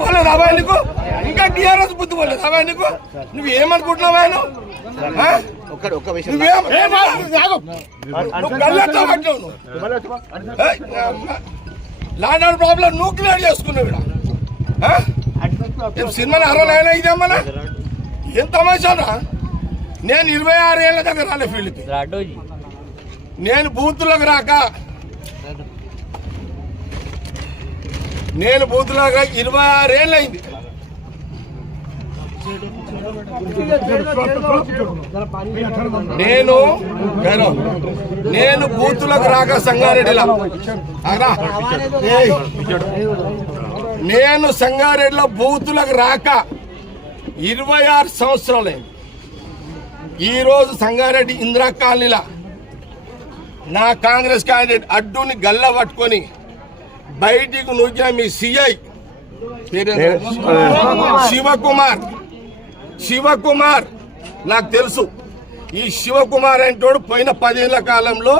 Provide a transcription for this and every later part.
పోలేదు అబ్బాయి నీకు, ఇంకా టీఆర్ఎస్ బుద్ధి పోలేదు అబ్బాయి నీకు. నువ్వు ఏమనుకుంటున్నావా ల్యాండ్ ఆర్డర్ ప్రాబ్లం నువ్వు క్లియర్ చేసుకున్నావు ఇక్కడ సినిమాని అరవైనా ఇదేమన్నా ఏం తమాషానా. నేను 26 ఏళ్ళ దగ్గర రాలే ఫీల్డ్కి, నేను బూత్లోకి రాక 26 ఏళ్ళు అయింది. నేను బూత్లోకి రాక సంగారెడ్డిలో బూతులకు రాక 26 సంవత్సరాలైంది. ఈరోజు సంగారెడ్డి ఇందిరా కాలనీలా నా కాంగ్రెస్ క్యాండిడేట్ అడ్డుని గల్ల పట్టుకొని బయటికి నూకిన మీ సిఐ శివకుమార్ నాకు తెలుసు. ఈ శివకుమార్ అంటోడు పోయిన 10 ఏళ్ల కాలంలో,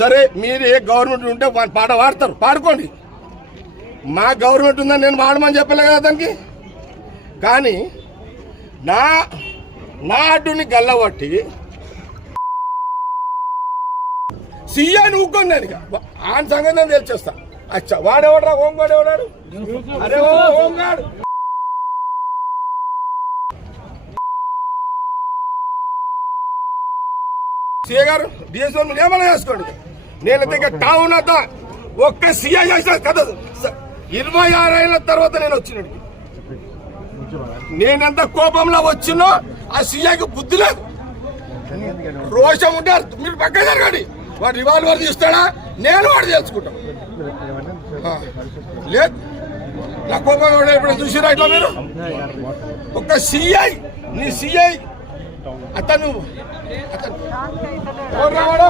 సరే మీరు ఏ గవర్నమెంట్ ఉంటే పాట పాడతారు, పాడుకోండి. మా గవర్నమెంట్ ఉందని నేను వాడమని చెప్పలే కదా దానికి. కానీ నా అడ్డుని గల్లబట్టి సీఐని ఊక్కొని ఆయన సంగతి నేను తెలిచేస్తా. అచ్చా వాడేవాడరా హోంగాడు ఎవడాడు? అరే హోంగాడు సీఏ గారు డిఎస్ఓ ఏమైనా చేసుకోండి. నేనైతే ఇక టౌన్ అంతా ఒక్క సీఐ చేసిన కదా. 26 ఏళ్ళ తర్వాత నేను వచ్చినాడు. నేనెంత కోపంలో వచ్చినో ఆ సీఐకి బుద్ధి లేదు, రోషం ఉంటారు. మీరు పక్క జరగండి. వాడు రివాల్వర్ తీస్తాడా, నేను వాడు తెలుసుకుంటాం. లేదు నా కోపం ఇప్పుడు చూసిరా ఇట్లా మీరు. ఒక సీఐ, నీ సీఐ అతను రావాడు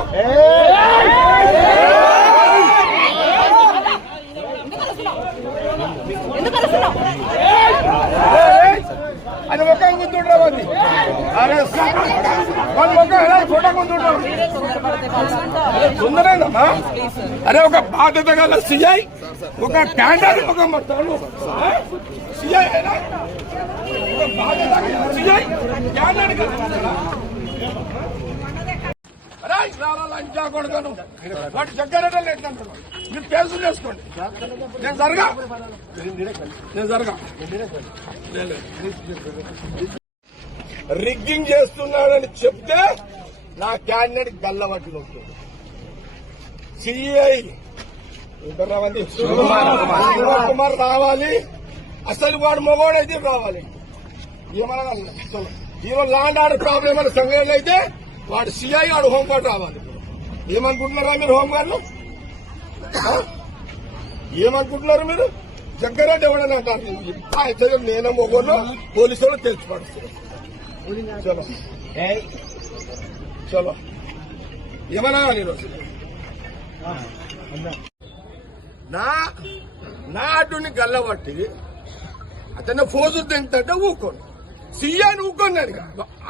అని ఒక గుంతుండ్రా మంది. అరే ఫోటో గుంతుండ్రా సుందరేనమ్మా. అరే ఒక బాధ్యత గల సీఐ, ఒక క్యాండర్, ఒక మొత్తాలు సీఐ సీఐ క్యాండర్ లంచా కొడుకోను వాటి జగ్గారెడ్డి ఎట్లంటున్నాను. మీరు కేసులు చేసుకోండి. నేను జరగా రిగ్గింగ్ చేస్తున్నాడని చెప్తే నా క్యాండిడేట్ గల్లబట్టి ఉంటుంది. సిఐ కుమార్ రావాలి. అసలు వాడు మొగోడైతే రావాలి. ఏమన్నా ఈరోజు ల్యాండ్ ఆర్డర్ ప్రాబ్లం ఏమైనా సంఘటనలు అయితే వాడు సిఐ, వాడు హోంగార్డు రావాలి. ఏమనుకుంటున్నారా మీరు? హోంగార్డులు ఏమనుకుంటున్నారు మీరు? జగ్గారెడ్డి ఎవడని అంటారు. నేనే మొగోళ్ళు, పోలీసు వాళ్ళు తెలిసి పడుతుంది. చలో ఏమన్నా ఈరోజు నా అడ్డుని గల్లబట్టి అతన్ని ఫోజులు తింటే ఊకోండి. సీఐని ఊకోండి.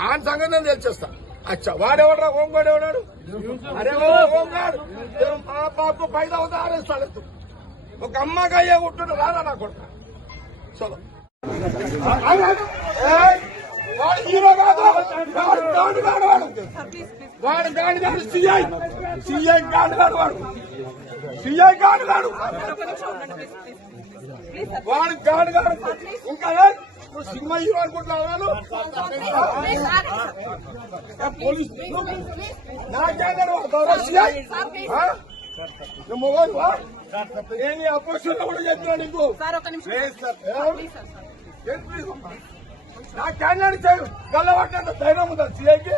ఆయన సంగతి నేను తెలిచేస్తా. అచ్చా వాడెవడరా హోంగాడు ఎవడాడు? అరే హోంగాడు మా బాబు 5 అవుతారు. ఒక అమ్మగా అయ్యే ఉంటుండే రాదా నా కొడుక. చలో వాడు హీరో కాదు, వాడు గాడిగాడు సీఐ గాడిగాడు, సీఐ గాడిగాడు, వాడు గాడిగాడు. ఇంకా సినిమా హీరో అనుకుంటున్నాను. పోలీసు మొబైల్ నేను అపోజిషన్ కూడా చెప్పినా నీకు. నా క్యాండిడేట్ గల్లబట్టినంత ధైర్యం ఉందా సీఐకి?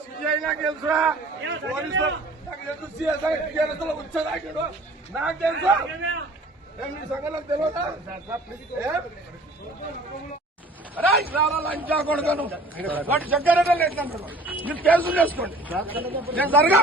సీఐ నాకు తెలుసురా, పోలీసు నాకు తెలుసు. సీఎస్లో వచ్చేదాడు నాకు తెలుసా? మీ సంగతి తెలియదా? లంచా కొడుకోను వాటి జగ్గారెడ్డి ఎట్లంటున్నాను. మీరు కేసులు చేసుకోండి. నేను జరగా